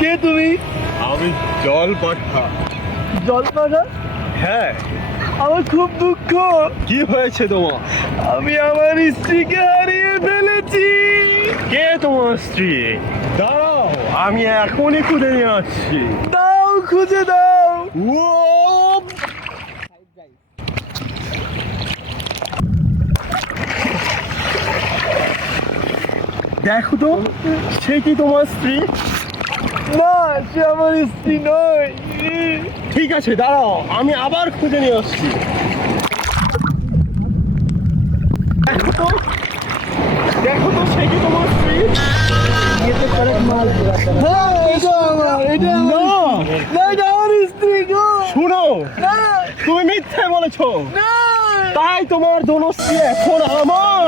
কে তুমি? আমি জল পাঠা। জল পাঠা? হ্যাঁ, আমার খুব দুঃখ। কি হয়েছে তোমার? আমি আমার স্ত্রীকে হারিয়ে ফেলেছি। কে তোমার স্ত্রী? দাঁড়াও, আমি এখনই খুঁজে নিয়ে আসছি। দাও, খুঁজে দাও। ও, দেখো তো, সে কি তোমার স্ত্রী? না, সে আমার স্ত্রী নয়। ঠিক আছে, দাঁড়াও, আমি আবার খুঁজে নিয়ে আসছি। দেখো তো, দেখো তো, সে কি তোমার স্ত্রী? হ্যাঁ, এটা আমার, এটা আমার না। স্ত্রী। না, এটা আমার স্ত্রী গো। শুনো, না, তুমি মিথ্যে বলেছো। না, তাই তোমার দোনো স্ত্রী এখন আমার।